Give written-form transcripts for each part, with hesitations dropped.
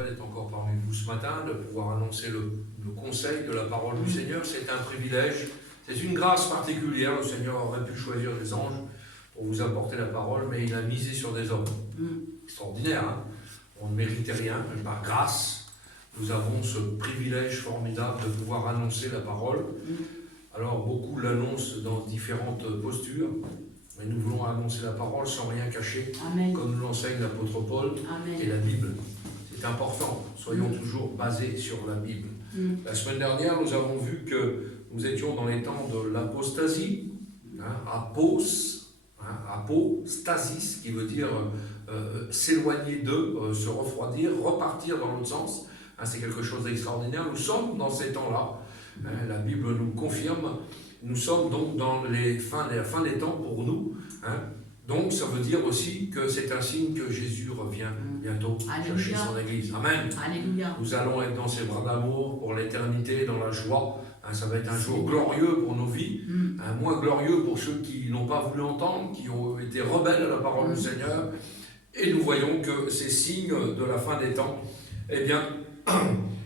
joie d'être encore parmi vous ce matin, de pouvoir annoncer le conseil de la parole du Seigneur. C'est un privilège, c'est une grâce particulière. Le Seigneur aurait pu choisir des anges pour vous apporter la parole, mais il a misé sur des hommes. Extraordinaire, hein? On ne méritait rien, mais par grâce, nous avons ce privilège formidable de pouvoir annoncer la parole. Alors, beaucoup l'annoncent dans différentes postures, mais nous voulons annoncer la parole sans rien cacher, Amen. comme nous l'enseigne l'apôtre Paul Amen. et la Bible. C'est important, soyons toujours basés sur la Bible. La semaine dernière, nous avons vu que nous étions dans les temps de l'apostasie, apostasis, qui veut dire s'éloigner d'eux, se refroidir, repartir dans l'autre sens. C'est quelque chose d'extraordinaire. Nous sommes dans ces temps-là. La Bible nous confirme. Nous sommes donc dans la fin des temps pour nous. Donc ça veut dire aussi que c'est un signe que Jésus revient bientôt chercher son Église. Amen. Alléluia. Nous allons être dans ses bras d'amour pour l'éternité, dans la joie. Ça va être un jour glorieux pour nos vies, moins glorieux pour ceux qui n'ont pas voulu entendre, qui ont été rebelles à la parole du Seigneur. Et nous voyons que ces signes de la fin des temps, eh bien,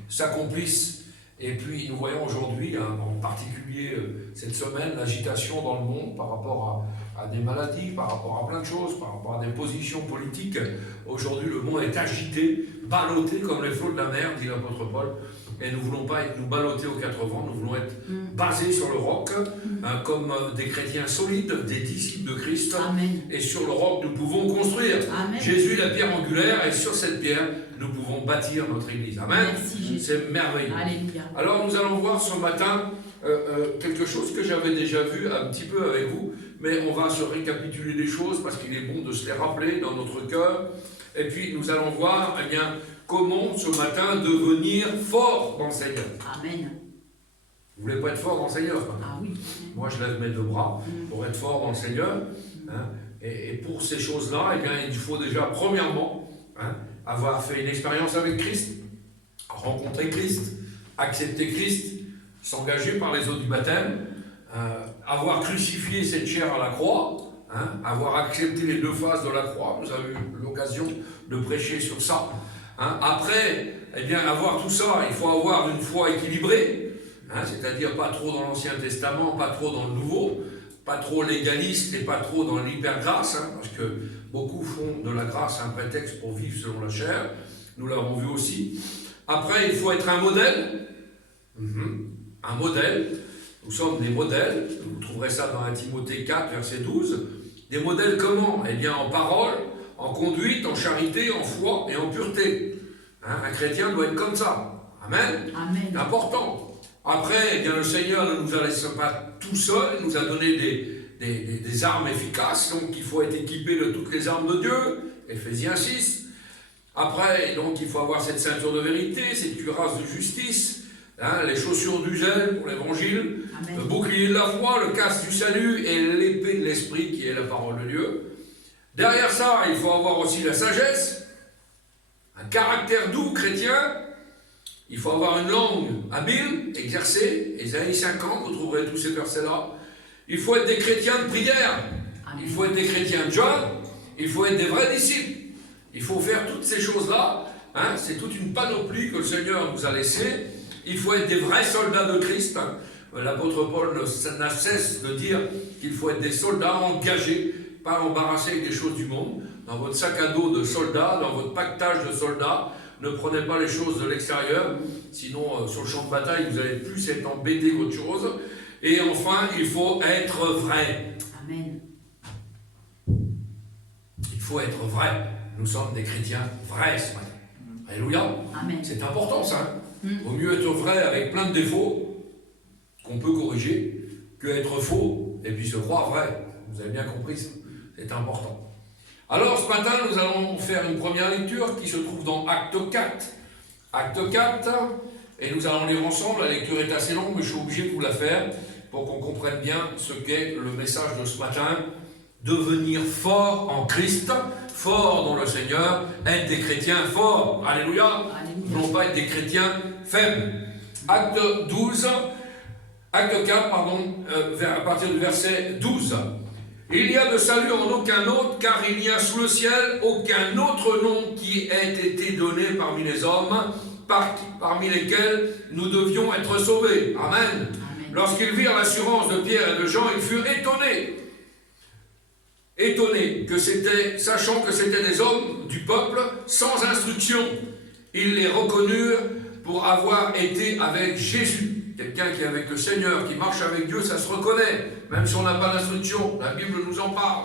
s'accomplissent. Et puis nous voyons aujourd'hui, en particulier cette semaine, l'agitation dans le monde par rapport à des maladies, par rapport à plein de choses, par rapport à des positions politiques. Aujourd'hui, le monde est agité, ballotté comme les flots de la mer, dit l'apôtre Paul. Et nous ne voulons pas être nous balloter aux quatre vents, nous voulons être basés sur le roc, comme des chrétiens solides, des disciples de Christ. Amen. Et sur le roc, nous pouvons construire. Amen. Jésus, la pierre angulaire, et sur cette pierre, nous pouvons bâtir notre Église. Amen. Merci, Jésus. C'est merveilleux. Alléluia. Alors nous allons voir ce matin quelque chose que j'avais déjà vu un petit peu avec vous, mais on va se récapituler les choses parce qu'il est bon de se les rappeler dans notre cœur. Et puis nous allons voir bien, comment ce matin devenir fort dans le Seigneur. Amen. Vous voulez pas être fort dans le Seigneur? Ah oui. Moi je lève mes deux bras pour être fort dans le Seigneur. Et pour ces choses-là, eh bien, il faut déjà premièrement avoir fait une expérience avec Christ, rencontrer Christ, accepter Christ, s'engager par les eaux du baptême, avoir crucifié cette chair à la croix, avoir accepté les deux faces de la croix. Nous avons eu l'occasion de prêcher sur ça. Après, eh bien, avoir tout ça, il faut avoir une foi équilibrée, c'est-à-dire pas trop dans l'Ancien Testament, pas trop dans le Nouveau, pas trop légaliste et pas trop dans l'hyper-grâce, parce que beaucoup font de la grâce un prétexte pour vivre selon la chair. Nous l'avons vu aussi. Après, il faut être un modèle. Un modèle. Nous sommes des modèles. Vous trouverez ça dans 1 Timothée 4, verset 12. Des modèles comment? Eh bien, en parole, en conduite, en charité, en foi et en pureté. Un chrétien doit être comme ça. Amen. Amen. C'est important. Après, eh bien, le Seigneur ne nous a laissé pas tout seul. Il nous a donné des armes efficaces. Donc, il faut être équipé de toutes les armes de Dieu. Éphésiens 6. Après, donc, il faut avoir cette ceinture de vérité, cette cuirasse de justice, les chaussures du zèle pour l'évangile, le bouclier de la foi, le casque du salut et l'épée de l'esprit qui est la parole de Dieu. Derrière ça, il faut avoir aussi la sagesse, un caractère doux chrétien, il faut avoir une langue habile, exercée, Ésaïe 50, vous trouverez tous ces versets-là. Il faut être des chrétiens de prière, il faut être des chrétiens de jeûne, il faut être des vrais disciples. Il faut faire toutes ces choses-là, c'est toute une panoplie que le Seigneur nous a laissée. Il faut être des vrais soldats de Christ. L'apôtre Paul n'a cesse de dire qu'il faut être des soldats engagés, pas embarrassés avec des choses du monde. Dans votre sac à dos de soldat, dans votre pactage de soldats, ne prenez pas les choses de l'extérieur, sinon sur le champ de bataille, vous allez plus être embêté qu'autre chose. Et enfin, il faut être vrai. Amen. Il faut être vrai. Nous sommes des chrétiens vrais ce matin. Alléluia. Amen. C'est important ça. Vaut mieux être vrai avec plein de défauts qu'on peut corriger que être faux et puis se croire vrai. Vous avez bien compris ça. C'est important. Alors ce matin, nous allons faire une première lecture qui se trouve dans Acte 4. Acte 4, et nous allons lire ensemble. La lecture est assez longue, mais je suis obligé de vous la faire pour qu'on comprenne bien ce qu'est le message de ce matin. Devenir fort en Christ, fort dans le Seigneur, être des chrétiens forts. Alléluia. Alléluia. Nous ne voulons pas être des chrétiens faibles. Acte 4, à partir du verset 12. Il n'y a de salut en aucun autre, car il n'y a sous le ciel aucun autre nom qui ait été donné parmi les hommes, parmi lesquels nous devions être sauvés. Amen. Lorsqu'ils virent l'assurance de Pierre et de Jean, ils furent étonnés que sachant que c'étaient des hommes du peuple sans instruction. Ils les reconnurent pour avoir été avec Jésus. Quelqu'un qui est avec le Seigneur, qui marche avec Dieu, ça se reconnaît, même si on n'a pas d'instruction. La Bible nous en parle.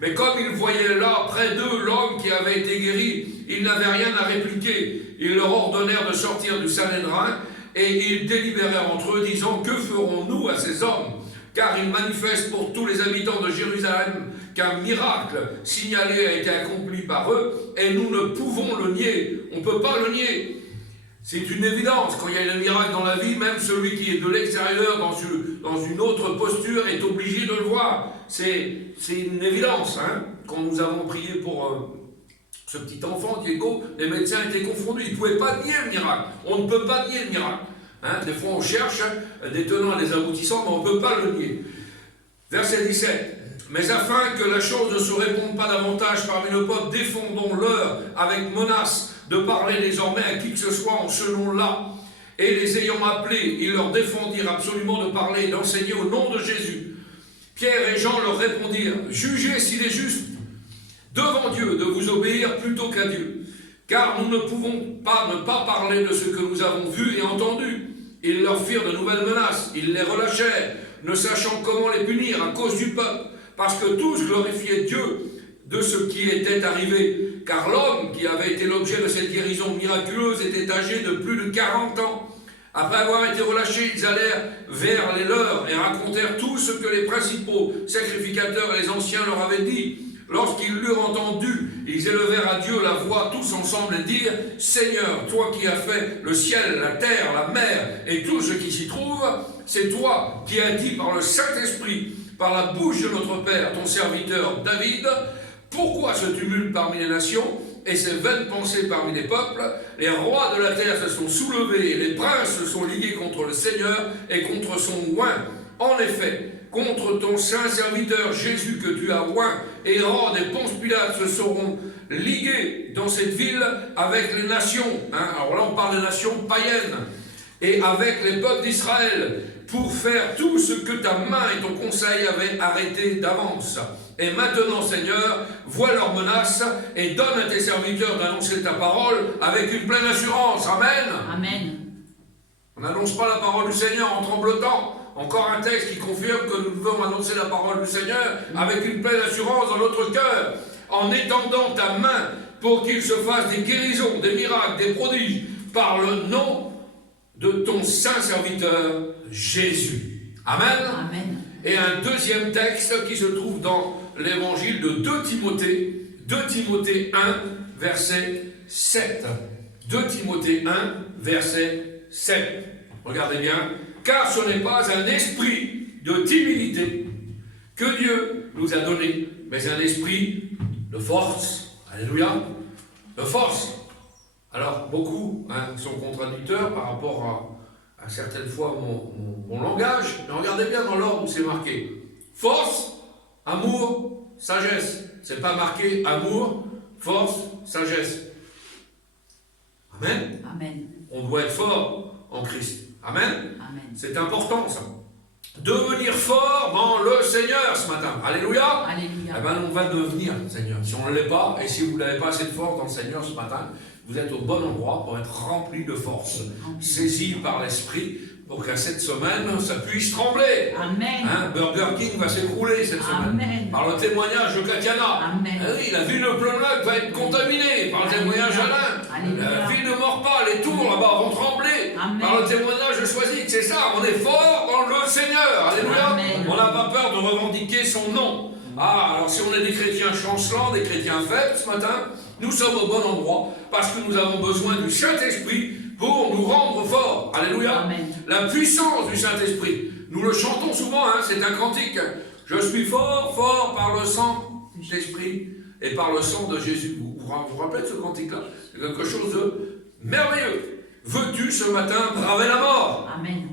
Mais comme ils voyaient là, près d'eux, l'homme qui avait été guéri, ils n'avaient rien à répliquer. Ils leur ordonnèrent de sortir du Sanhédrin, et ils délibérèrent entre eux, disant, que ferons-nous à ces hommes? Car ils manifestent pour tous les habitants de Jérusalem qu'un miracle signalé a été accompli par eux, et nous ne pouvons le nier. On ne peut pas le nier. C'est une évidence. Quand il y a un miracle dans la vie, même celui qui est de l'extérieur, dans une autre posture, est obligé de le voir. C'est une évidence. Hein. Quand nous avons prié pour ce petit enfant, Diego, les médecins étaient confondus. Ils ne pouvaient pas nier le miracle. On ne peut pas nier le miracle. Hein. Des fois, on cherche des tenants et des aboutissants, mais on ne peut pas le nier. Verset 17. Mais afin que la chose ne se réponde pas davantage parmi le peuple, défendons-leur avec menace de parler désormais à qui que ce soit en ce nom-là. Et les ayant appelés, ils leur défendirent absolument de parler, d'enseigner au nom de Jésus. Pierre et Jean leur répondirent, jugez s'il est juste devant Dieu de vous obéir plutôt qu'à Dieu. Car nous ne pouvons pas ne pas parler de ce que nous avons vu et entendu. Ils leur firent de nouvelles menaces, ils les relâchèrent, ne sachant comment les punir à cause du peuple, parce que tous glorifiaient Dieu de ce qui était arrivé. Car l'homme qui avait été l'objet de cette guérison miraculeuse était âgé de plus de 40 ans. Après avoir été relâchés, ils allèrent vers les leurs et racontèrent tout ce que les principaux sacrificateurs et les anciens leur avaient dit. Lorsqu'ils l'eurent entendu, ils élevèrent à Dieu la voix tous ensemble et dirent, « Seigneur, toi qui as fait le ciel, la terre, la mer et tout ce qui s'y trouve, c'est toi qui as dit par le Saint-Esprit, par la bouche de notre Père, ton serviteur David, pourquoi ce tumulte parmi les nations et ces vaines pensées parmi les peuples? Les rois de la terre se sont soulevés et les princes se sont ligués contre le Seigneur et contre son oint. En effet, contre ton saint serviteur Jésus que tu as oint, Hérode et Ponce Pilate se seront ligués dans cette ville avec les nations. Alors là, on parle des nations païennes. Et avec les peuples d'Israël, pour faire tout ce que ta main et ton conseil avaient arrêté d'avance. Et maintenant, Seigneur, vois leurs menaces et donne à tes serviteurs d'annoncer ta parole avec une pleine assurance. Amen. Amen. On n'annonce pas la parole du Seigneur en tremblotant. Encore un texte qui confirme que nous devons annoncer la parole du Seigneur avec une pleine assurance dans notre cœur, en étendant ta main pour qu'il se fasse des guérisons, des miracles, des prodiges, par le nom de ton saint serviteur Jésus. Amen. Amen. Et un deuxième texte qui se trouve dans l'évangile de 2 Timothée, 2 Timothée 1, verset 7. 2 Timothée 1, verset 7. Regardez bien. Car ce n'est pas un esprit de timidité que Dieu nous a donné, mais un esprit de force. Alléluia. De force. Alors, beaucoup sont contradicteurs par rapport à certaines fois mon langage. Mais regardez bien dans l'ordre où c'est marqué. Force, amour, sagesse. C'est pas marqué amour, force, sagesse. Amen. Amen. On doit être fort en Christ. Amen. Amen. C'est important ça. Devenir fort dans le Seigneur ce matin. Alléluia. Alléluia. Eh bien, on va devenir Seigneur. Si on ne l'est pas, et si vous n'avez pas assez de force dans le Seigneur ce matin, vous êtes au bon endroit pour être rempli de force, saisi par l'Esprit, pour qu'à cette semaine, ça puisse trembler. Amen. Burger King va s'écrouler cette semaine. Amen. Par le témoignage de Katiana. Amen. Oui, la ville de Pleumlac va être contaminée par le témoignage d'Alain. La ville de Morpas, les tours là-bas vont trembler. Amen. Par le témoignage de Choisy. C'est ça, on est fort dans le Seigneur. Alléluia. Amen. On n'a pas peur de revendiquer son nom. Alors si on est des chrétiens chancelants, des chrétiens faibles ce matin, nous sommes au bon endroit parce que nous avons besoin du Saint-Esprit pour nous rendre forts. Alléluia. Amen. La puissance du Saint-Esprit. Nous le chantons souvent, c'est un cantique. Je suis fort, fort par le sang d'Esprit et par le sang de Jésus. Vous vous rappelez de ce cantique-là? C'est quelque chose de merveilleux. Veux-tu ce matin braver la mort? Amen.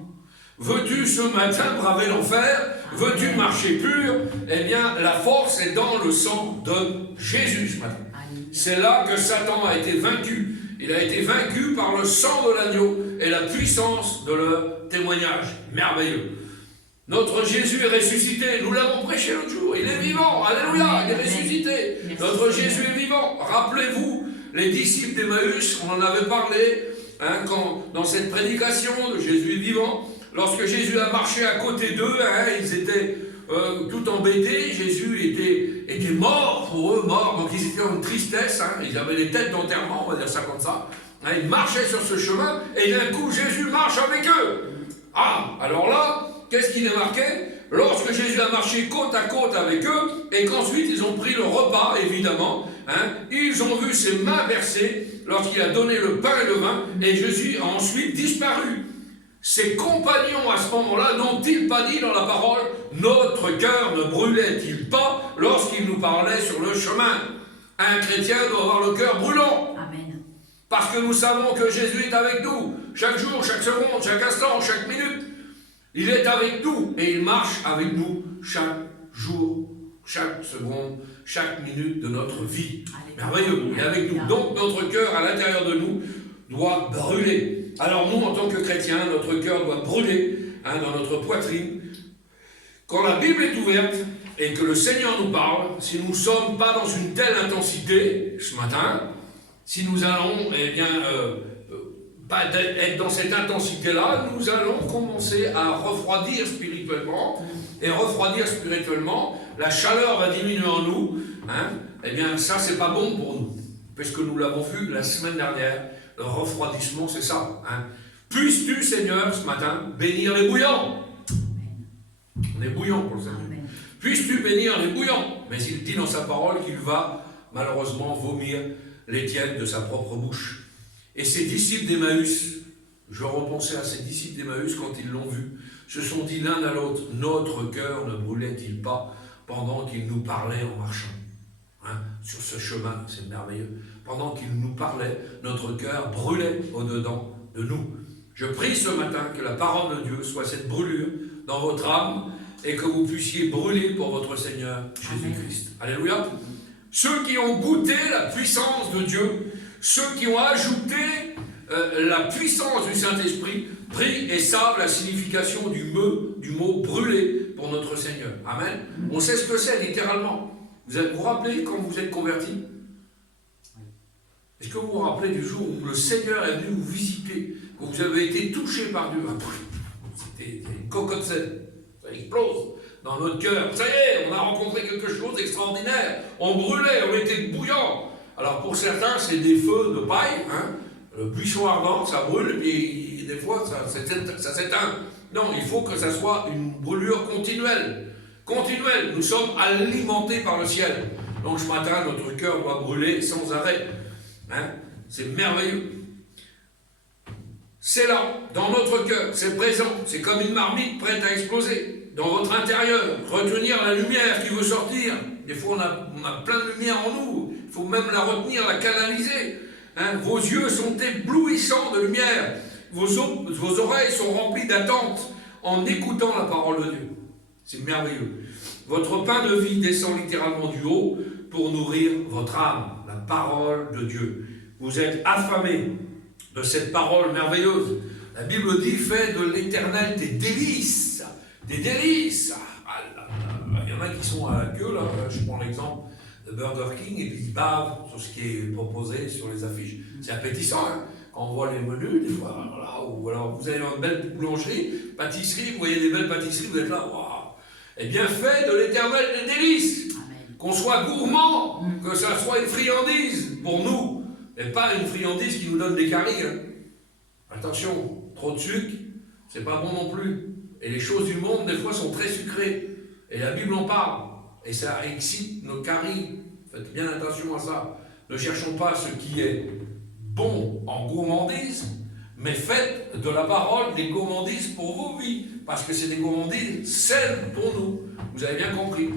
Veux-tu ce matin braver l'enfer? Veux-tu marcher pur? Eh bien, la force est dans le sang de Jésus ce matin. C'est là que Satan a été vaincu. Il a été vaincu par le sang de l'agneau et la puissance de leur témoignage. Merveilleux. Notre Jésus est ressuscité. Nous l'avons prêché l'autre jour. Il est vivant. Alléluia. Il est ressuscité. Notre Jésus est vivant. Rappelez-vous, les disciples d'Emmaüs, on en avait parlé dans cette prédication de Jésus est vivant. Lorsque Jésus a marché à côté d'eux, ils étaient tout embêtés. Jésus était mort pour eux, mort. Donc ils étaient en tristesse. Ils avaient des têtes d'enterrement, on va dire ça comme ça. Ils marchaient sur ce chemin et d'un coup Jésus marche avec eux. Alors là, qu'est-ce qu'il est marqué? Lorsque Jésus a marché côte à côte avec eux et qu'ensuite ils ont pris le repas, évidemment, ils ont vu ses mains versées lorsqu'il a donné le pain et le vin et Jésus a ensuite disparu. Ses compagnons à ce moment-là n'ont-ils pas dit dans la parole, notre cœur ne brûlait-il pas lorsqu'il nous parlait sur le chemin? Un chrétien doit avoir le cœur brûlant. Amen. Parce que nous savons que Jésus est avec nous, chaque jour, chaque seconde, chaque instant, chaque minute. Il est avec nous et il marche avec nous chaque jour, chaque seconde, chaque minute de notre vie. Merveilleux, il est avec nous. Donc notre cœur à l'intérieur de nous doit brûler. Alors nous, en tant que chrétiens, notre cœur doit brûler dans notre poitrine. Quand la Bible est ouverte et que le Seigneur nous parle, si nous ne sommes pas dans une telle intensité ce matin, si nous allons pas être dans cette intensité-là, nous allons commencer à refroidir spirituellement. Et refroidir spirituellement, la chaleur va diminuer en nous. Eh bien, ça, c'est pas bon pour nous. Parce que nous l'avons vu la semaine dernière, le refroidissement, c'est ça. Puisses-tu, Seigneur, ce matin, bénir les bouillants? On est bouillant pour le Seigneur. Puisses-tu bénir les bouillants? Mais il dit dans sa parole qu'il va, malheureusement, vomir les tièdes de sa propre bouche. Et ces disciples d'Emmaüs, je repensais à ces disciples d'Emmaüs quand ils l'ont vu, se sont dit l'un à l'autre, notre cœur ne brûlait-il pas pendant qu'il nous parlait en marchant sur ce chemin? C'est merveilleux. Pendant qu'il nous parlait, notre cœur brûlait au-dedans de nous. Je prie ce matin que la parole de Dieu soit cette brûlure dans votre âme et que vous puissiez brûler pour votre Seigneur Jésus-Christ. Alléluia. Ceux qui ont goûté la puissance de Dieu, ceux qui ont ajouté la puissance du Saint-Esprit, prient et savent la signification du mot brûler pour notre Seigneur. Amen. On sait ce que c'est littéralement. Vous vous rappelez quand vous êtes converti? Est-ce que vous vous rappelez du jour où le Seigneur est venu vous visiter, que vous avez été touché par Dieu? C'était une cocotte de sel. Ça explose dans notre cœur. Ça y est, on a rencontré quelque chose d'extraordinaire. On brûlait, on était bouillant. Alors pour certains, c'est des feux de paille. Le buisson ardent, ça brûle, et des fois, ça s'éteint. Non, il faut que ça soit une brûlure continuelle. Continuelle. Nous sommes alimentés par le ciel. Donc ce matin, notre cœur doit brûler sans arrêt. C'est merveilleux. C'est là, dans notre cœur, c'est présent. C'est comme une marmite prête à exploser. Dans votre intérieur, retenir la lumière qui veut sortir. Des fois, on a plein de lumière en nous. Il faut même la retenir, la canaliser. Vos yeux sont éblouissants de lumière. Vos oreilles sont remplies d'attente en écoutant la parole de Dieu. C'est merveilleux. Votre pain de vie descend littéralement du haut pour nourrir votre âme, la parole de Dieu. Vous êtes affamés de cette parole merveilleuse. La Bible dit, fais de l'Éternel des délices. Des délices. Il y en a qui sont à la queue, là. Je prends l'exemple de Burger King, et puis ils bavent sur ce qui est proposé sur les affiches. C'est appétissant, Quand on voit les menus, des fois, ou alors vous avez une belle boulangerie, pâtisserie, vous voyez des belles pâtisseries, vous êtes là, waouh. Eh bien, fais de l'Éternel des délices. Qu'on soit gourmand, que ça soit une friandise pour nous, et pas une friandise qui nous donne des caries. Attention, trop de sucre, c'est pas bon non plus. Et les choses du monde, des fois, sont très sucrées. Et la Bible en parle. Et ça excite nos caries. Faites bien attention à ça. Ne cherchons pas ce qui est bon en gourmandise, mais faites de la parole des gourmandises pour vos vies. Parce que c'est des gourmandises saines pour nous. Vous avez bien compris.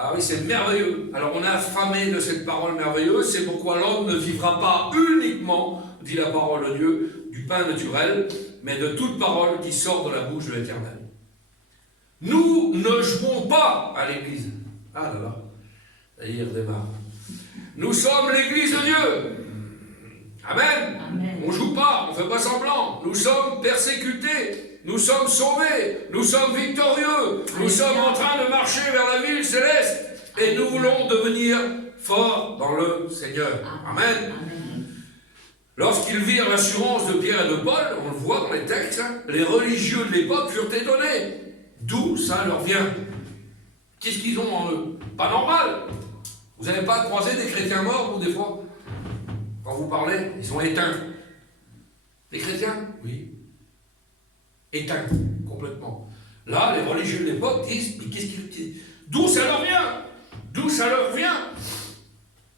Ah oui, c'est merveilleux. Alors on est affamé de cette parole merveilleuse. C'est pourquoi l'homme ne vivra pas uniquement, dit la parole de Dieu, du pain naturel, mais de toute parole qui sort de la bouche de l'Éternel. Nous ne jouons pas à l'église. Ah là là, ça y est, il redémarre. Nous sommes l'église de Dieu. Amen. Amen. On ne joue pas, on ne fait pas semblant. Nous sommes persécutés, nous sommes sauvés, nous sommes victorieux, nous sommes en train de marcher vers la ville céleste et nous voulons devenir forts dans le Seigneur. Amen. Amen. Lorsqu'ils virent l'assurance de Pierre et de Paul, on le voit dans les textes, les religieux de l'époque furent étonnés. D'où ça leur vient? Qu'est-ce qu'ils ont en eux? Pas normal. Vous n'avez pas croisé des chrétiens morts, vous, des fois? Quand vous parlez, ils sont éteints. Les chrétiens? Oui. Éteints, complètement. Là, les religieux de l'époque disent, mais qu'est-ce qu'ils disent? D'où ça leur vient? D'où ça leur vient?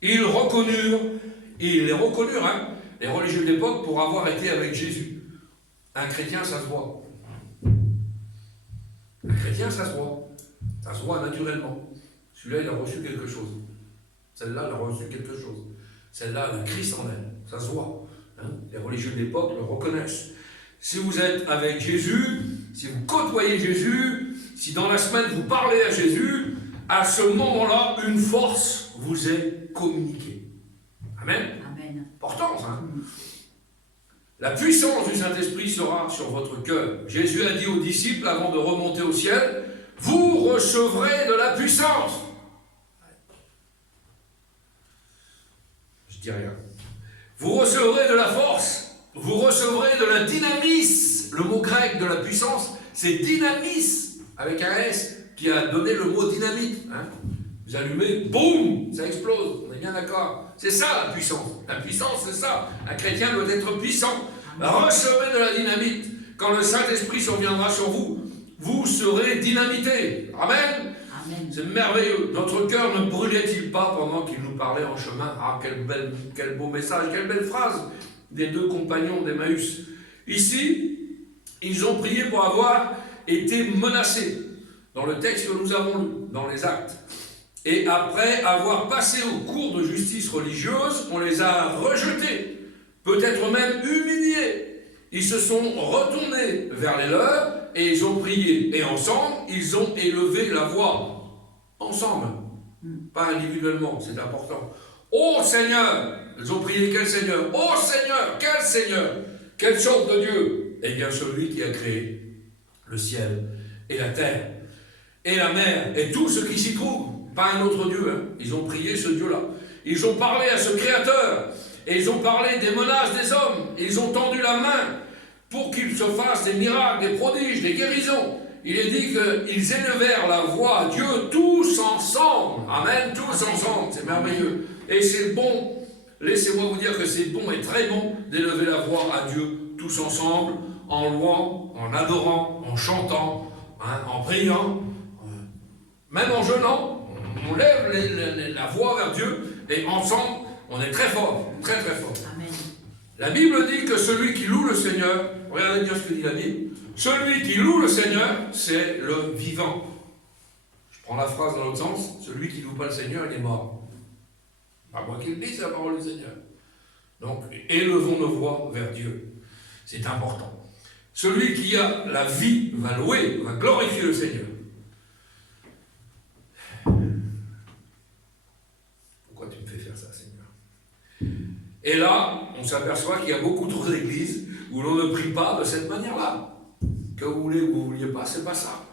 Ils les reconnurent, hein, les religieux de l'époque, pour avoir été avec Jésus. Un chrétien, ça se voit. Un chrétien, ça se voit. Ça se voit naturellement. Celui-là, il a reçu quelque chose. Celle-là, elle a reçu quelque chose. Celle-là, elle a Christ en elle. Ça se voit. Hein? Les religieux de l'époque le reconnaissent. Si vous êtes avec Jésus, si vous côtoyez Jésus, si dans la semaine vous parlez à Jésus, à ce moment-là, une force vous est communiquée. Amen. Amen. Important, ça. Hein? La puissance du Saint-Esprit sera sur votre cœur. Jésus a dit aux disciples, avant de remonter au ciel, vous recevrez de la puissance. Je dis rien. Vous recevrez de la force. Vous recevrez de la dynamis. Le mot grec de la puissance, c'est dynamis, avec un S, qui a donné le mot dynamite. Hein? Vous allumez, boum, ça explose. On est bien d'accord. C'est ça la puissance. La puissance, c'est ça. Un chrétien doit être puissant. Recevez de la dynamite. Quand le Saint-Esprit surviendra sur vous, vous serez dynamité. Amen. Amen. C'est merveilleux. Notre cœur ne brûlait-il pas pendant qu'il nous parlait en chemin? Ah, quel beau message, quelle belle phrase des deux compagnons d'Emmaüs. Ici, ils ont prié pour avoir été menacés. Dans le texte que nous avons lu, dans les Actes. Et après avoir passé au cours de justice religieuse, on les a rejetés, peut-être même humiliés. Ils se sont retournés vers les leurs et ils ont prié. Et ensemble, ils ont élevé la voix. Ensemble, pas individuellement, c'est important. Ô Seigneur, ils ont prié quel Seigneur? Ô Seigneur, quel Seigneur? Quelle sorte de Dieu? Eh bien, celui qui a créé le ciel et la terre et la mer et tout ce qui s'y trouve. Pas un autre Dieu, hein. Ils ont prié ce Dieu-là. Ils ont parlé à ce Créateur. Et ils ont parlé des menaces des hommes. Et ils ont tendu la main pour qu'il se fasse des miracles, des prodiges, des guérisons. Il est dit qu'ils élevèrent la voix à Dieu tous ensemble. Amen, tous ensemble. C'est merveilleux. Et c'est bon. Laissez-moi vous dire que c'est bon et très bon d'élever la voix à Dieu tous ensemble, en louant, en adorant, en chantant, hein, en priant, même en jeûnant. On lève la voix vers Dieu et ensemble, on est très fort, très très fort. Amen. La Bible dit que celui qui loue le Seigneur, regardez bien ce que dit la Bible, celui qui loue le Seigneur, c'est le vivant. Je prends la phrase dans l'autre sens, celui qui ne loue pas le Seigneur, il est mort. Pas moi qui le dis, c'est la parole du Seigneur. Donc, élevons nos voix vers Dieu. C'est important. Celui qui a la vie va louer, va glorifier le Seigneur. Et là, on s'aperçoit qu'il y a beaucoup trop d'églises où l'on ne prie pas de cette manière-là. Que vous voulez ou vous ne vouliez pas, c'est pas ça.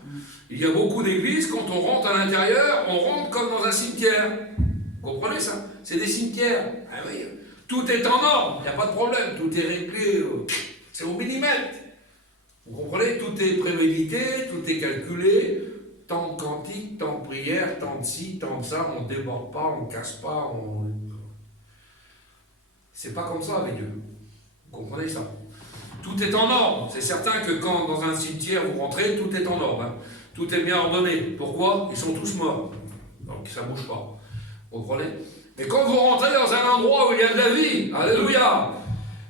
Il y a beaucoup d'églises, quand on rentre à l'intérieur, on rentre comme dans un cimetière. Vous comprenez ça? C'est des cimetières. Ah oui. Tout est en ordre, il n'y a pas de problème, tout est réglé, c'est au millimètre. Vous comprenez? Tout est prémédité, tout est calculé. Tant de cantiques, tant de prières, tant de ci, tant de ça, on ne déborde pas, on ne casse pas, C'est pas comme ça avec Dieu. Vous comprenez ça? Tout est en ordre. C'est certain que quand dans un cimetière vous rentrez, tout est en ordre. Hein. Tout est bien ordonné. Pourquoi? Ils sont tous morts. Donc ça ne bouge pas. Vous comprenez? Mais quand vous rentrez dans un endroit où il y a de la vie, alléluia,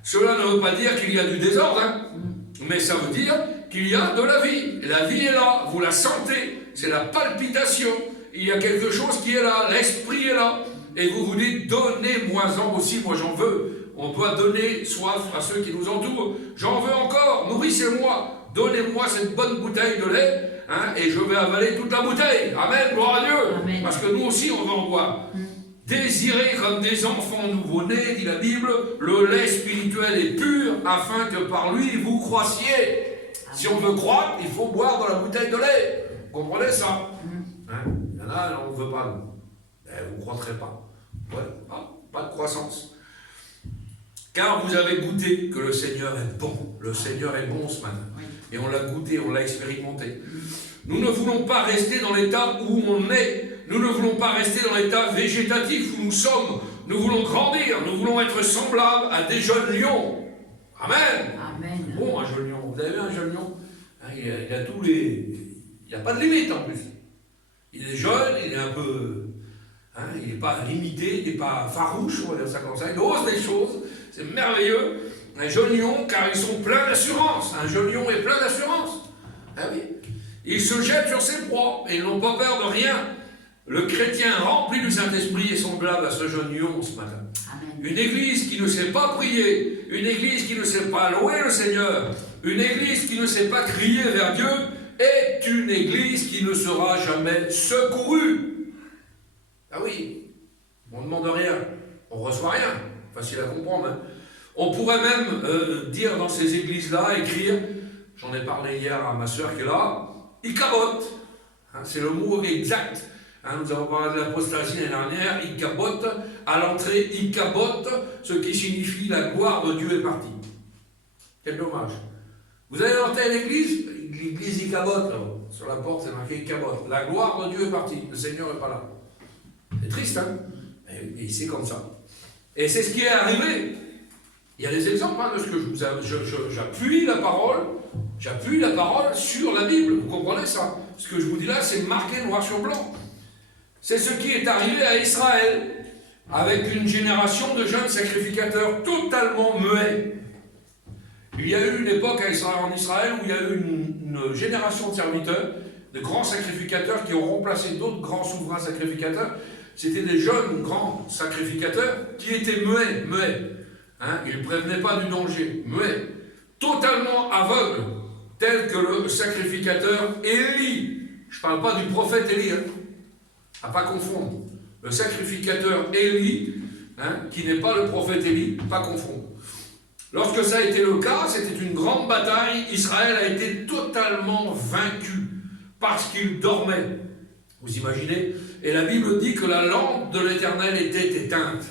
cela ne veut pas dire qu'il y a du désordre, hein, mais ça veut dire qu'il y a de la vie. Et la vie est là, vous la sentez, c'est la palpitation. Il y a quelque chose qui est là, l'esprit est là. Et vous vous dites, donnez-moi-en aussi, moi j'en veux. On doit donner soif à ceux qui nous entourent. J'en veux encore, nourrissez-moi, donnez-moi cette bonne bouteille de lait, hein, et je vais avaler toute la bouteille. Amen, gloire à Dieu. Amen. Parce que nous aussi, on va en boire. Désirez comme des enfants nouveau-nés, dit la Bible, le lait spirituel est pur, afin que par lui vous croissiez. Si on veut croître, il faut boire dans la bouteille de lait. Vous comprenez ça? Hein? Il y en a, on ne veut pas. Vous ne croîtrez pas. Ouais, pas de croissance. Car vous avez goûté que le Seigneur est bon. Le Seigneur est bon ce matin. Et on l'a goûté, on l'a expérimenté. Nous ne voulons pas rester dans l'état où on est. Nous ne voulons pas rester dans l'état végétatif où nous sommes. Nous voulons grandir. Nous voulons être semblables à des jeunes lions. Amen. Amen. Bon, un jeune lion. Vous avez vu un jeune lion? Hein, il a tous les... Il n'y a pas de limite en plus. Il est jeune, il est un peu... Hein, il n'est pas limité, il n'est pas farouche, on va dire ça comme ça. Il ose des choses. C'est merveilleux. Un jeune lion, car ils sont pleins d'assurance. Un jeune lion est plein d'assurance. Ah oui. Ils se jettent sur ses proies et ils n'ont pas peur de rien. Le chrétien rempli du Saint-Esprit est semblable à ce jeune lion ce matin. Amen. Une église qui ne sait pas prier, une église qui ne sait pas louer le Seigneur, une église qui ne sait pas crier vers Dieu, est une église qui ne sera jamais secourue. Ah oui, on ne demande rien, on ne reçoit rien. Facile à comprendre. Hein. On pourrait même dire dans ces églises-là, écrire, j'en ai parlé hier à ma soeur qui est là, ils cabotent. Hein, c'est le mot exact. Hein, nous avons parlé de l'apostasie l'année dernière, ils cabotent. À l'entrée, ils cabotent, ce qui signifie la gloire de Dieu est partie. Quel dommage. Vous allez entrer à l'église, l'église il cabote là. Sur la porte, c'est marqué cabote. La gloire de Dieu est partie, le Seigneur n'est pas là. C'est triste, hein? Et c'est comme ça. Et c'est ce qui est arrivé. Il y a des exemples hein, de ce que j'appuie la parole sur la Bible. Vous comprenez ça? Ce que je vous dis là, c'est marqué noir sur blanc. C'est ce qui est arrivé à Israël, avec une génération de jeunes sacrificateurs totalement muets. Il y a eu une époque en Israël où il y a eu une génération de serviteurs, de grands sacrificateurs qui ont remplacé d'autres grands souverains sacrificateurs. C'était des jeunes grands sacrificateurs qui étaient muets. Hein, ils ne prévenaient pas du danger, muets, totalement aveugles, tels que le sacrificateur Élie. Je ne parle pas du prophète Élie, hein, à ne pas confondre. Le sacrificateur Élie, hein, qui n'est pas le prophète Élie, pas confondre. Lorsque ça a été le cas, c'était une grande bataille. Israël a été totalement vaincu parce qu'il dormait. Vous imaginez? Et la Bible dit que la lampe de l'Éternel était éteinte.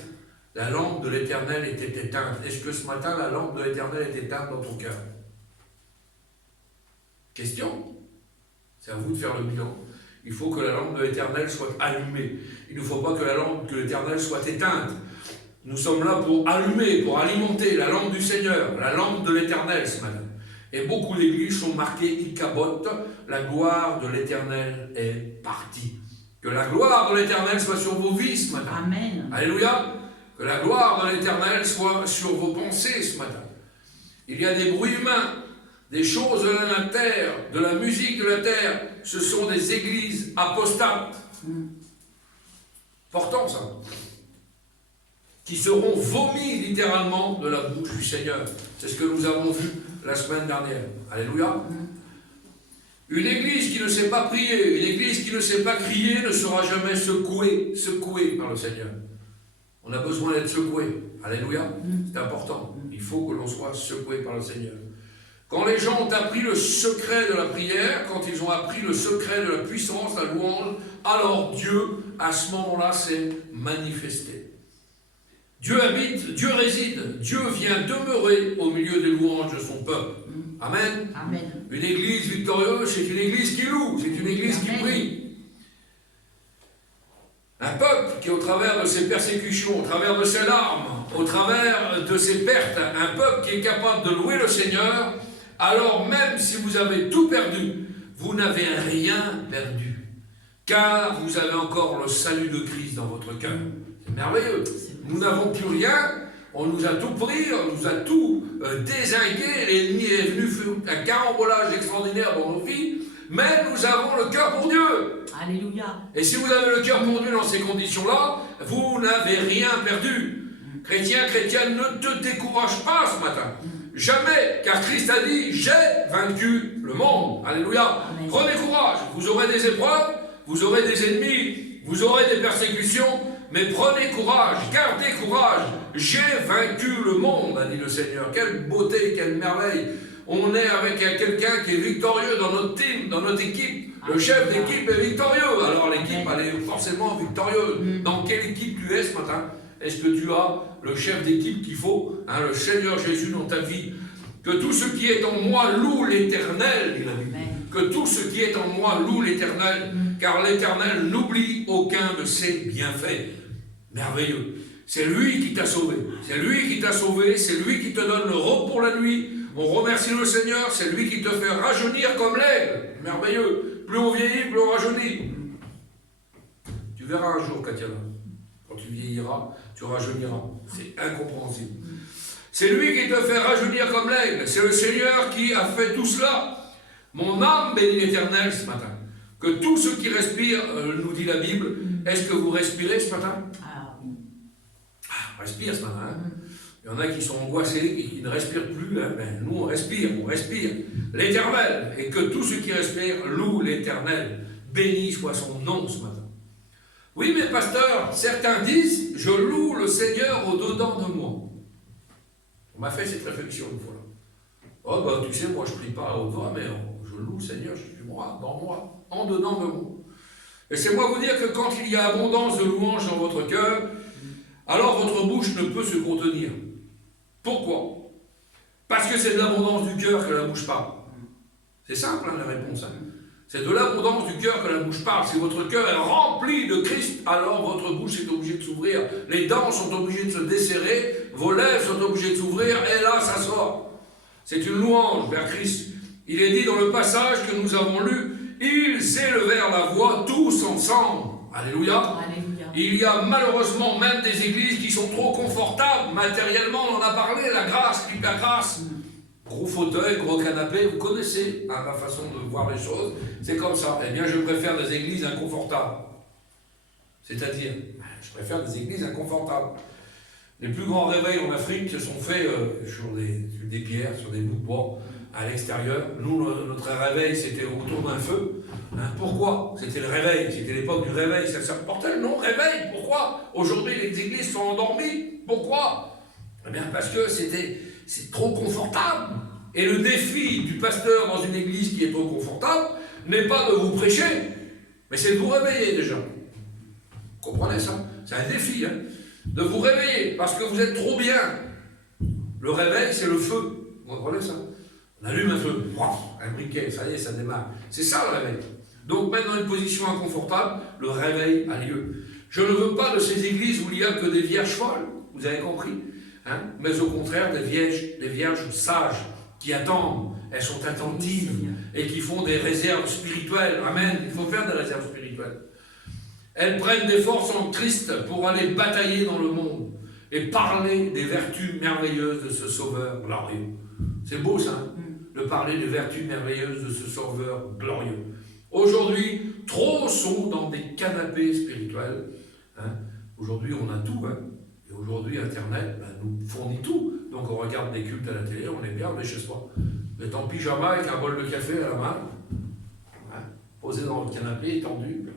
La lampe de l'Éternel était éteinte. Est-ce que ce matin, la lampe de l'Éternel est éteinte dans ton cœur? Question. C'est à vous de faire le bilan. Il faut que la lampe de l'Éternel soit allumée. Il ne faut pas que la lampe de l'Éternel soit éteinte. Nous sommes là pour allumer, pour alimenter la lampe du Seigneur, la lampe de l'Éternel ce matin. Et beaucoup d'églises sont marquées Ikabot, la gloire de l'Éternel est partie. Que la gloire de l'Éternel soit sur vos vies ce matin. Amen. Alléluia. Que la gloire de l'Éternel soit sur vos pensées ce matin. Il y a des bruits humains, des choses de la terre, de la musique de la terre. Ce sont des églises apostates. Important ça. Qui seront vomis littéralement de la bouche du Seigneur. C'est ce que nous avons vu la semaine dernière. Alléluia. Une église qui ne sait pas prier, une église qui ne sait pas crier ne sera jamais secouée par le Seigneur. On a besoin d'être secoué. Alléluia. C'est important. Il faut que l'on soit secoué par le Seigneur. Quand les gens ont appris le secret de la prière, quand ils ont appris le secret de la puissance, de la louange, alors Dieu, à ce moment-là, s'est manifesté. Dieu habite, Dieu réside, Dieu vient demeurer au milieu des louanges de son peuple. Amen. Amen. Une église victorieuse, c'est une église qui loue, c'est une église qui prie. Un peuple qui, au travers de ses persécutions, au travers de ses larmes, au travers de ses pertes, un peuple qui est capable de louer le Seigneur, alors même si vous avez tout perdu, vous n'avez rien perdu. Car vous avez encore le salut de Christ dans votre cœur. C'est merveilleux. Nous n'avons plus rien, on nous a tout pris, on nous a tout dézingué, l'ennemi est venu faire un carambolage extraordinaire dans nos vies, mais nous avons le cœur pour Dieu. Alléluia. Et si vous avez le cœur pour Dieu dans ces conditions-là, vous n'avez rien perdu. Chrétien, chrétienne, ne te décourage pas ce matin. Jamais, car Christ a dit, j'ai vaincu le monde. Alléluia. Amen. Prenez courage. Vous aurez des épreuves, vous aurez des ennemis, vous aurez des persécutions, mais prenez courage, gardez courage. J'ai vaincu le monde, a dit le Seigneur. Quelle beauté, quelle merveille. On est avec quelqu'un qui est victorieux dans notre team, dans notre équipe. Le chef d'équipe est victorieux. Alors l'équipe, elle est forcément victorieuse. Dans quelle équipe tu es ce matin? Est-ce que tu as le chef d'équipe qu'il faut, hein, le Seigneur Jésus dans ta vie? Que tout ce qui est en moi loue l'Éternel, dit la Bible. Que tout ce qui est en moi loue l'Éternel, car l'Éternel n'oublie aucun de ses bienfaits. Merveilleux. C'est lui qui t'a sauvé. C'est lui qui t'a sauvé. C'est lui qui te donne le repos pour la nuit. On remercie le Seigneur. C'est lui qui te fait rajeunir comme l'aigle. Merveilleux. Plus on vieillit, plus on rajeunit. Tu verras un jour, Katiana. Quand tu vieilliras, tu rajeuniras. C'est incompréhensible. C'est lui qui te fait rajeunir comme l'aigle. C'est le Seigneur qui a fait tout cela. Mon âme bénit l'Éternel ce matin. Que tous ceux qui respirent, nous dit la Bible, est-ce que vous respirez ce matin? Respire ce matin. Hein? Il y en a qui sont angoissés, qui ne respirent plus. Hein? Ben, nous, on respire. L'Éternel. Et que tous ceux qui respirent louent l'Éternel. Béni soit son nom ce matin. Oui, mais pasteur, certains disent, je loue le Seigneur au-dedans de moi. On m'a fait cette réflexion une fois. Oh, ben, tu sais, moi, je ne prie pas au doigt, mais je loue le Seigneur, je suis moi, dans moi, en dedans de moi. Et c'est moi vous dire que quand il y a abondance de louanges dans votre cœur, alors votre bouche ne peut se contenir. Pourquoi? Parce que c'est de l'abondance du cœur que la bouche parle. C'est simple, hein, la réponse. Hein. C'est de l'abondance du cœur que la bouche parle. Si votre cœur est rempli de Christ, alors votre bouche est obligée de s'ouvrir. Les dents sont obligées de se desserrer, vos lèvres sont obligées de s'ouvrir, et là, ça sort. C'est une louange vers Christ. Il est dit dans le passage que nous avons lu, ils élevèrent la voix tous ensemble. Alléluia. Alléluia. Il y a malheureusement même des églises qui sont trop confortables. Matériellement, on en a parlé, la grâce, l'hypergrâce. Gros fauteuil, gros canapé, vous connaissez hein, la façon de voir les choses. C'est comme ça. Eh bien, je préfère des églises inconfortables. C'est-à-dire, je préfère des églises inconfortables. Les plus grands réveils en Afrique se sont faits sur des pierres, sur des bouts de bois, à l'extérieur. Nous, notre réveil, c'était autour d'un feu. Hein, pourquoi? C'était le réveil, c'était l'époque du réveil. Ça portait le nom réveil. Pourquoi? Aujourd'hui, les églises sont endormies. Pourquoi? Eh bien, parce que c'est trop confortable. Et le défi du pasteur dans une église qui est trop confortable n'est pas de vous prêcher, mais c'est de vous réveiller déjà. Vous comprenez ça? C'est un défi, hein, de vous réveiller, parce que vous êtes trop bien. Le réveil, c'est le feu. Vous comprenez ça? On allume un feu, un briquet, ça y est, ça démarre. C'est ça le réveil. Donc, même dans une position inconfortable, le réveil a lieu. Je ne veux pas de ces églises où il n'y a que des vierges folles, vous avez compris, hein, mais au contraire des vierges sages, qui attendent, elles sont attentives, et qui font des réserves spirituelles. Amen, il faut faire des réserves spirituelles. Elles prennent des forces en Christ pour aller batailler dans le monde, et parler des vertus merveilleuses de ce Sauveur glorieux. C'est beau ça, hein, de parler des vertus merveilleuses de ce Sauveur glorieux. Aujourd'hui, trop sont dans des canapés spirituels. Hein. Aujourd'hui, on a tout. Hein. Et aujourd'hui, Internet nous fournit tout. Donc, on regarde des cultes à la télé, on est bien, on est chez soi. Vous êtes en pyjama avec un bol de café à la main, hein, posé dans le canapé, étendu.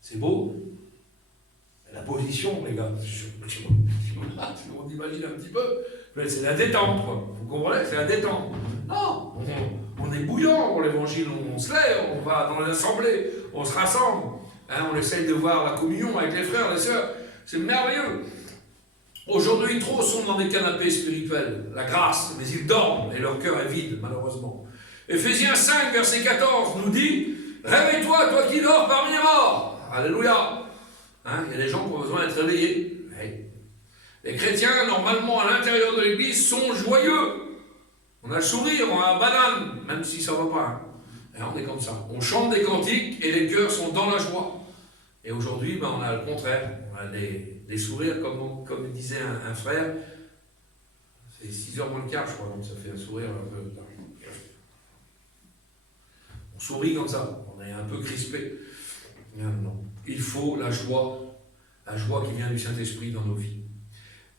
C'est beau. La position, les gars, on imagine un petit peu, c'est la détente, quoi. Vous comprenez? C'est la détente. Non, on est bouillant pour l'évangile, on se lève, on va dans l'assemblée, on se rassemble, hein, on essaye de voir la communion avec les frères, les sœurs. C'est merveilleux. Aujourd'hui, trop sont dans des canapés spirituels, la grâce, mais ils dorment et leur cœur est vide, malheureusement. Éphésiens 5, verset 14 nous dit, réveille-toi, toi qui dors parmi les morts. Alléluia. Hein, il y a des gens qui ont besoin d'être réveillés. Ouais. Les chrétiens, normalement, à l'intérieur de l'église, sont joyeux. On a le sourire, on a la banane, même si ça ne va pas. Hein. On est comme ça. On chante des cantiques et les cœurs sont dans la joie. Et aujourd'hui, on a le contraire. On a des sourires, comme disait un frère. C'est 6h moins le quart, je crois, donc ça fait un sourire un peu. On sourit comme ça, on est un peu crispé. Non. Il faut la joie qui vient du Saint-Esprit dans nos vies.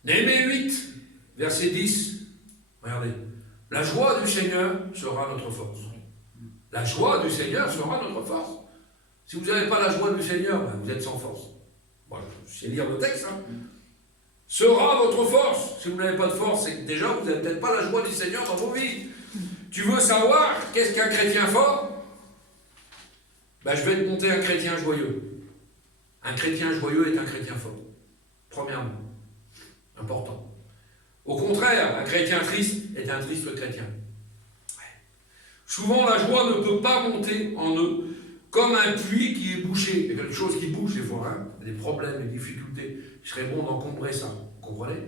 Néhémie 8, verset 10. Regardez. La joie du Seigneur sera notre force. La joie du Seigneur sera notre force. Si vous n'avez pas la joie du Seigneur, ben vous êtes sans force. Bon, je sais lire le texte. Hein. Sera votre force. Si vous n'avez pas de force, c'est que déjà vous n'avez peut-être pas la joie du Seigneur dans vos vies. Tu veux savoir qu'est-ce qu'un chrétien fort? Ben, je vais te montrer un chrétien joyeux. Un chrétien joyeux est un chrétien fort. Premièrement. Important. Au contraire, un chrétien triste est un triste chrétien. Ouais. Souvent, la joie ne peut pas monter en eux comme un puits qui est bouché. Il y a quelque chose qui bouge des fois, hein. Des problèmes, des difficultés. Il serait bon d'encombrer ça. Vous comprenez?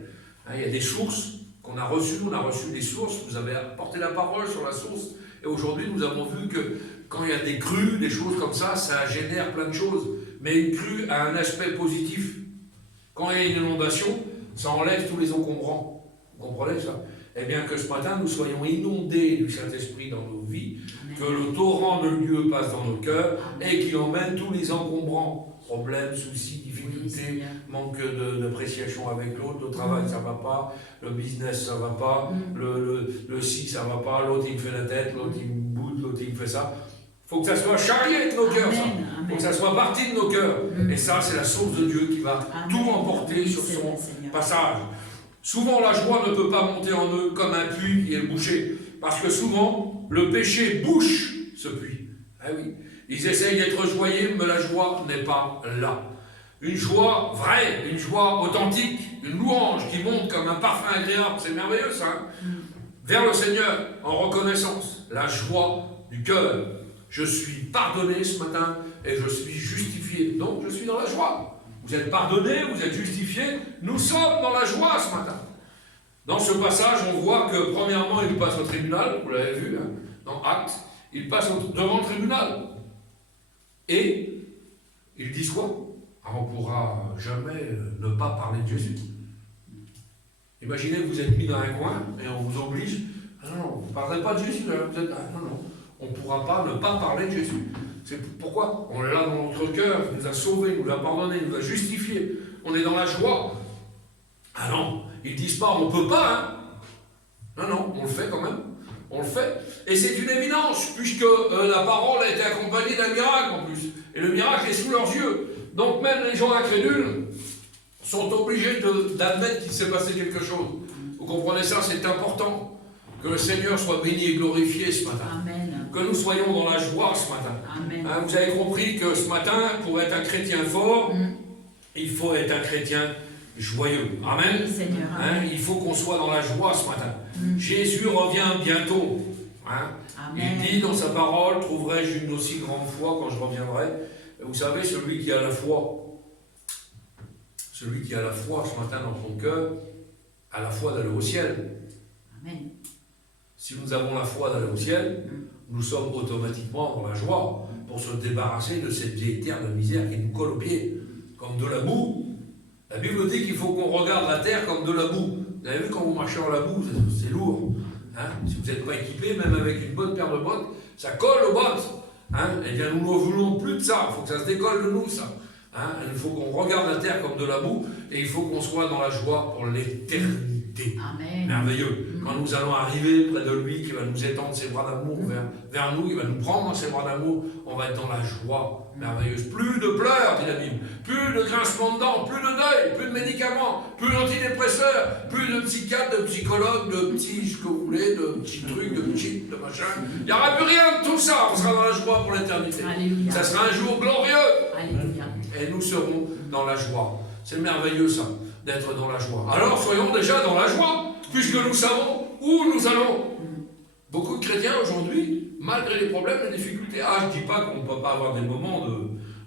Hein, il y a des sources qu'on a reçues. On a reçu des sources. Vous avez apporté la parole sur la source. Et aujourd'hui, nous avons vu que quand il y a des crues, des choses comme ça génère plein de choses. Mais une crue a un aspect positif. Quand il y a une inondation, ça enlève tous les encombrants. Vous comprenez ça? Eh bien que ce matin, nous soyons inondés du Saint-Esprit dans nos vies, que le torrent de Dieu passe dans nos cœurs et qu'il emmène tous les encombrants. Problèmes, soucis, difficultés, manque d'appréciation avec l'autre, le travail ça va pas, le business ça va pas, le ci ça va pas, l'autre il me fait la tête, l'autre il me boude, l'autre il me fait ça. Il faut que ça soit charrié de nos cœurs, ça. Il faut que ça soit parti de nos cœurs. Et ça, c'est la source de Dieu qui va tout emporter sur son passage. Souvent, la joie ne peut pas monter en eux comme un puits qui est bouché. Parce que souvent, le péché bouche ce puits. Ah oui. Ils essayent d'être joyeux, mais la joie n'est pas là. Une joie vraie, une joie authentique, une louange qui monte comme un parfum agréable, c'est merveilleux ça. Hein, vers le Seigneur, en reconnaissance, la joie du cœur. Je suis pardonné ce matin et je suis justifié. Donc je suis dans la joie. Vous êtes pardonné, vous êtes justifié. Nous sommes dans la joie ce matin. Dans ce passage, on voit que premièrement, il passe au tribunal. Vous l'avez vu, hein, dans Actes. Il passe devant le tribunal. Et ils disent quoi? On ne pourra jamais ne pas parler de Jésus. Imaginez que vous êtes mis dans un coin et on vous oblige. Ah non, vous ne parlerez pas de Jésus. Là. Vous êtes, ah, non. On ne pourra pas ne pas parler de Jésus. C'est pourquoi on l'a dans notre cœur, il nous a sauvés, il nous a pardonnés, il nous a justifiés. On est dans la joie. Ah non, ils ne disent pas on ne peut pas. Hein. Non, on le fait quand même. On le fait. Et c'est une évidence, puisque la parole a été accompagnée d'un miracle en plus. Et le miracle est sous leurs yeux. Donc même les gens incrédules sont obligés d'admettre qu'il s'est passé quelque chose. Vous comprenez ça, c'est important. Que le Seigneur soit béni et glorifié ce matin. Amen. Que nous soyons dans la joie ce matin. Hein, vous avez compris que ce matin, pour être un chrétien fort, il faut être un chrétien joyeux. Amen. Oui, Seigneur. Hein, il faut qu'on soit dans la joie ce matin. Jésus revient bientôt. Hein. Il dit dans sa parole, trouverai-je une aussi grande foi quand je reviendrai. Vous savez, celui qui a la foi ce matin dans son cœur, a la foi d'aller au ciel. Amen. Si nous avons la foi d'aller au ciel, nous sommes automatiquement dans la joie pour se débarrasser de cette vieille terre de misère qui nous colle aux pieds, comme de la boue. La Bible dit qu'il faut qu'on regarde la terre comme de la boue. Vous avez vu quand vous marchez dans la boue, c'est lourd. Hein, si vous n'êtes pas équipé, même avec une bonne paire de bottes, ça colle aux bottes. Hein, et bien nous ne voulons plus de ça, il faut que ça se décolle de nous, ça. Hein, il faut qu'on regarde la terre comme de la boue, et il faut qu'on soit dans la joie pour l'éternité. Amen. Merveilleux. Quand nous allons arriver près de lui, qui va nous étendre ses bras d'amour vers nous, il va nous prendre dans ses bras d'amour, on va être dans la joie merveilleuse. Plus de pleurs, dit la Bible, plus de grincement de dents, plus de deuil, plus de médicaments, plus d'antidépresseurs, plus de psychiatres, de psychologues, de petits, ce que vous voulez, de petits trucs, de petits, de machin. Il n'y aura plus rien de tout ça, on sera dans la joie pour l'éternité. Ça sera un jour glorieux. Alléluia. Et nous serons dans la joie. C'est merveilleux ça, d'être dans la joie. Alors soyons déjà dans la joie, puisque nous savons où nous allons. Beaucoup de chrétiens aujourd'hui, malgré les problèmes, les difficultés, je ne dis pas qu'on ne peut pas avoir des moments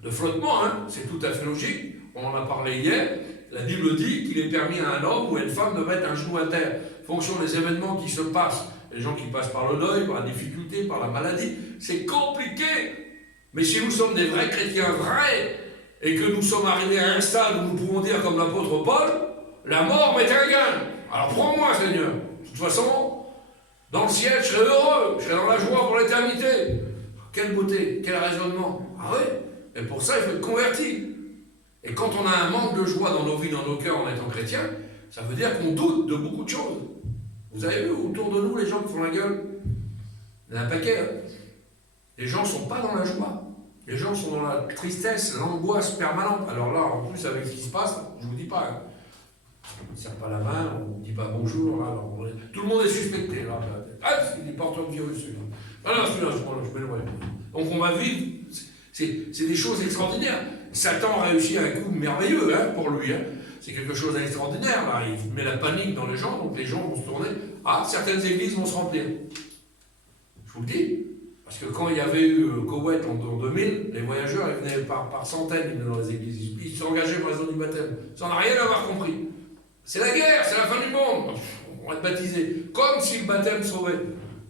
de flottement, hein, c'est tout à fait logique, on en a parlé hier, la Bible dit qu'il est permis à un homme ou à une femme de mettre un genou à terre, en fonction des événements qui se passent, les gens qui passent par le deuil, par la difficulté, par la maladie, c'est compliqué, mais si nous sommes des vrais chrétiens vrais, et que nous sommes arrivés à un stade où nous pouvons dire comme l'apôtre Paul, la mort m'est un gain. Alors prends-moi Seigneur. De toute façon, dans le ciel, je serai heureux, je serai dans la joie pour l'éternité. Quelle beauté, quel raisonnement. Ah oui, et pour ça il faut être converti. Et quand on a un manque de joie dans nos vies, dans nos cœurs en étant chrétiens, Ça veut dire qu'on doute de beaucoup de choses. Vous avez vu autour de nous les gens qui font la gueule? Il y en a un paquet. Hein. Les gens ne sont pas dans la joie. Les gens sont dans la tristesse, l'angoisse permanente. Alors là, en plus, avec ce qui se passe, je ne vous dis pas. Hein. On ne serre pas la main, on ne dit pas bonjour. Là, tout le monde est suspecté. Là. Ah, il porte un virus, celui-là. Ah non, celui-là, je m'éloigne. Donc on va vivre. C'est des choses extraordinaires. Satan réussit un coup merveilleux hein, pour lui. Hein. C'est quelque chose d'extraordinaire. Là. Il met la panique dans les gens, donc les gens vont se tourner. Ah, certaines églises vont se remplir. Je vous le dis. Parce que quand il y avait eu Koweït en 2000, les voyageurs ils venaient par centaines ils venaient dans les églises. Ils s'engageaient pour la raison du baptême. Ça n'a rien à avoir compris. C'est la guerre, c'est la fin du monde. On va être baptisé. Comme si le baptême sauvait.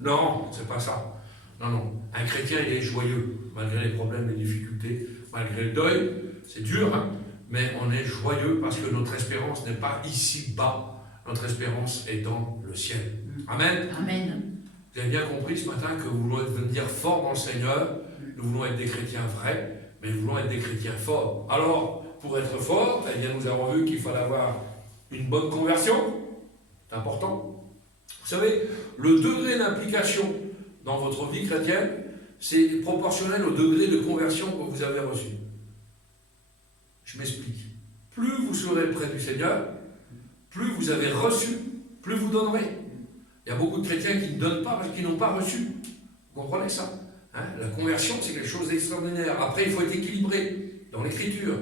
Non, c'est pas ça. Non, non. Un chrétien, il est joyeux, malgré les problèmes, les difficultés, malgré le deuil. C'est dur, hein, mais on est joyeux parce que notre espérance n'est pas ici-bas. Notre espérance est dans le ciel. Amen. Amen. Vous avez bien compris ce matin que nous voulons devenir forts dans le Seigneur. Nous voulons être des chrétiens vrais, mais nous voulons être des chrétiens forts. Alors, pour être fort, eh bien, nous avons vu qu'il fallait avoir une bonne conversion. C'est important. Vous savez, le degré d'implication dans votre vie chrétienne, c'est proportionnel au degré de conversion que vous avez reçu. Je m'explique. Plus vous serez près du Seigneur, plus vous avez reçu, plus vous donnerez. Il y a beaucoup de chrétiens qui ne donnent pas parce qu'ils n'ont pas reçu. Vous comprenez ça hein? La conversion, c'est quelque chose d'extraordinaire. Après, il faut être équilibré dans l'écriture,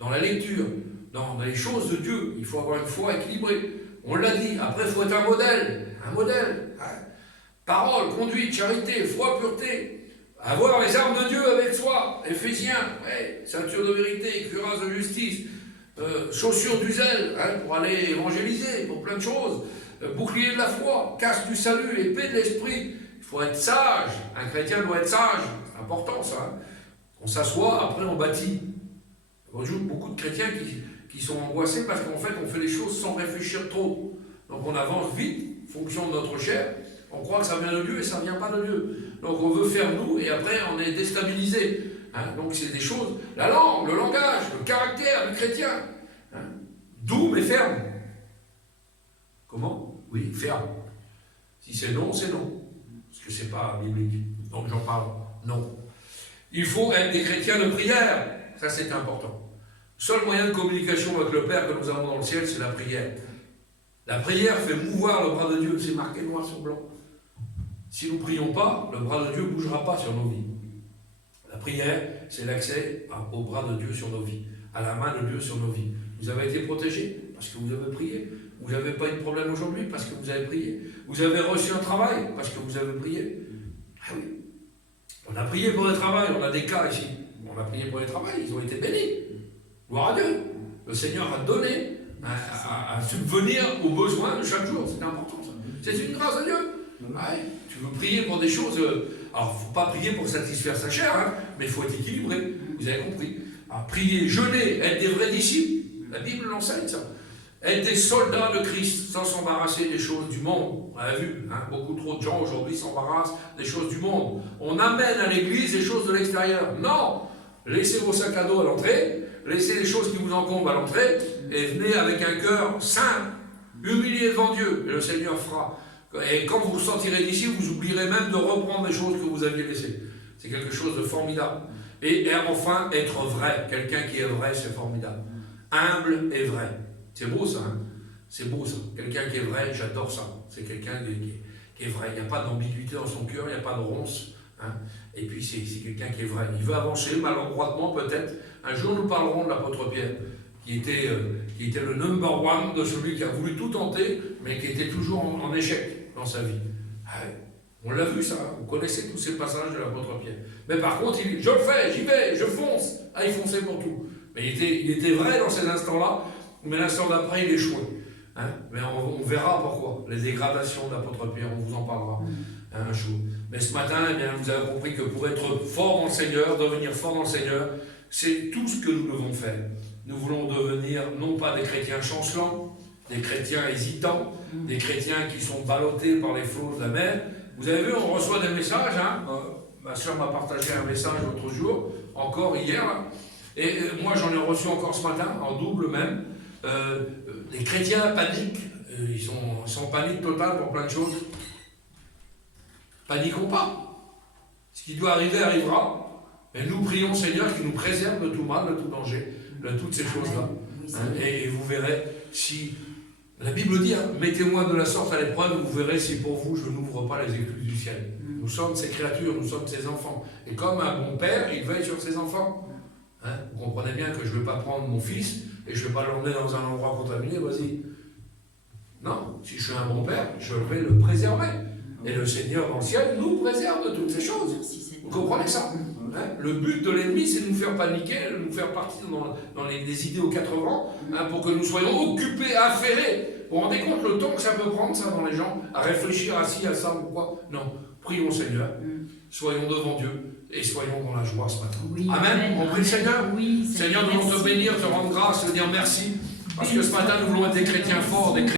dans la lecture, dans les choses de Dieu. Il faut avoir une foi équilibrée. On l'a dit. Après, il faut être un modèle. Un modèle. Hein? Parole, conduite, charité, foi, pureté. Avoir les armes de Dieu avec soi. Éphésiens, ouais, ceinture de vérité, cuirasse de justice, chaussures du zèle hein, pour aller évangéliser, pour plein de choses. Bouclier de la foi, casque du salut, épée de l'esprit. Il faut être sage. Un chrétien doit être sage. C'est important ça. Hein. On s'assoit, après on bâtit. On joue beaucoup de chrétiens qui sont angoissés parce qu'en fait on fait les choses sans réfléchir trop. Donc on avance vite, fonction de notre chair. On croit que ça vient de Dieu et ça ne vient pas de Dieu. Donc on veut faire nous et après on est déstabilisé. Hein. Donc c'est des choses, la langue, le langage, le caractère du chrétien. Hein. Doux mais ferme. Comment? Oui, ferme. Si c'est non, c'est non. Parce que c'est pas biblique. Donc j'en parle. Non. Il faut être des chrétiens de prière. Ça c'est important. Le seul moyen de communication avec le Père que nous avons dans le ciel, c'est la prière. La prière fait mouvoir le bras de Dieu. C'est marqué noir sur blanc. Si nous ne prions pas, le bras de Dieu ne bougera pas sur nos vies. La prière, c'est l'accès au bras de Dieu sur nos vies, à la main de Dieu sur nos vies. Vous avez été protégés parce que vous avez prié. Vous n'avez pas eu de problème aujourd'hui parce que vous avez prié. Vous avez reçu un travail parce que vous avez prié. Ah oui. On a prié pour le travail, on a des cas ici. On a prié pour les travails, ils ont été bénis. Gloire à Dieu. Le Seigneur a donné à subvenir aux besoins de chaque jour. C'est important ça. C'est une grâce de Dieu. Ouais. Tu veux prier pour des choses. Alors, il ne faut pas prier pour satisfaire sa chair, hein, mais il faut être équilibré. Vous avez compris. Alors, prier, jeûner, être des vrais disciples. La Bible l'enseigne ça. Être des soldats de Christ sans s'embarrasser des choses du monde. On l'a vu, hein, beaucoup trop de gens aujourd'hui s'embarrassent des choses du monde. On amène à l'église les choses de l'extérieur. Non! Laissez vos sacs à dos à l'entrée, laissez les choses qui vous encombrent à l'entrée, et venez avec un cœur saint, humilié devant Dieu, et le Seigneur fera. Et quand vous sortirez d'ici, vous oublierez même de reprendre les choses que vous aviez laissées. C'est quelque chose de formidable. Et enfin, être vrai. Quelqu'un qui est vrai, c'est formidable. Humble et vrai. C'est beau ça, hein? C'est beau ça. Quelqu'un qui est vrai, j'adore ça. C'est quelqu'un qui est vrai. Il n'y a pas d'ambiguïté dans son cœur, il n'y a pas de ronce. Hein? Et puis c'est quelqu'un qui est vrai. Il veut avancer, maladroitement peut-être. Un jour nous parlerons de l'apôtre Pierre, qui était le number one de celui qui a voulu tout tenter, mais qui était toujours en échec dans sa vie. Ah ouais. On l'a vu ça, hein? Vous connaissez tous ces passages de l'apôtre Pierre. Mais par contre, il dit, je le fais, j'y vais, je fonce. Ah, il fonçait pour tout. Mais il était vrai dans ces instants-là, mais l'instant d'après, il échouait. Hein? Mais on verra pourquoi. Les dégradations de l'apôtre Pierre, on vous en parlera un jour. Mais ce matin, eh bien, vous avez compris que pour être fort dans le Seigneur, devenir fort dans le Seigneur, c'est tout ce que nous devons faire. Nous voulons devenir non pas des chrétiens chancelants, des chrétiens hésitants, des chrétiens qui sont ballottés par les flots de la mer. Vous avez vu, on reçoit des messages. Hein? Ma soeur m'a partagé un message l'autre jour, encore hier. Et moi, j'en ai reçu encore ce matin, en double même. les chrétiens paniquent, ils sont en panique totale pour plein de choses. Paniquons pas. Ce qui doit arriver arrivera. Et nous prions Seigneur qui nous préserve de tout mal, de tout danger, de toutes ces choses-là. Et vous verrez si... La Bible dit, hein, mettez-moi de la sorte à l'épreuve, vous verrez si pour vous je n'ouvre pas les écluses du ciel. Nous sommes ses créatures, nous sommes ses enfants. Et comme un bon père, il veille sur ses enfants. Hein, vous comprenez bien que je ne vais pas prendre mon fils et je ne vais pas l'emmener dans un endroit contaminé, vas-y. Non, si je suis un bon père, je vais le préserver. Et le Seigneur dans le ciel nous préserve de toutes ces choses. Vous comprenez ça? Hein? Le but de l'ennemi, c'est de nous faire paniquer, de nous faire partir dans les idées aux quatre vents, hein, pour que nous soyons occupés, affairés. Vous vous rendez compte le temps que ça peut prendre, ça, dans les gens, à réfléchir à ci, à ça ou quoi? Non, prions Seigneur, soyons devant Dieu et soyons dans la joie ce matin. Oui, Amen. On prie le Seigneur. Oui, Seigneur, nous voulons te bénir, te rendre grâce, te dire merci, parce que ce matin, nous voulons être des chrétiens forts, des chrétiens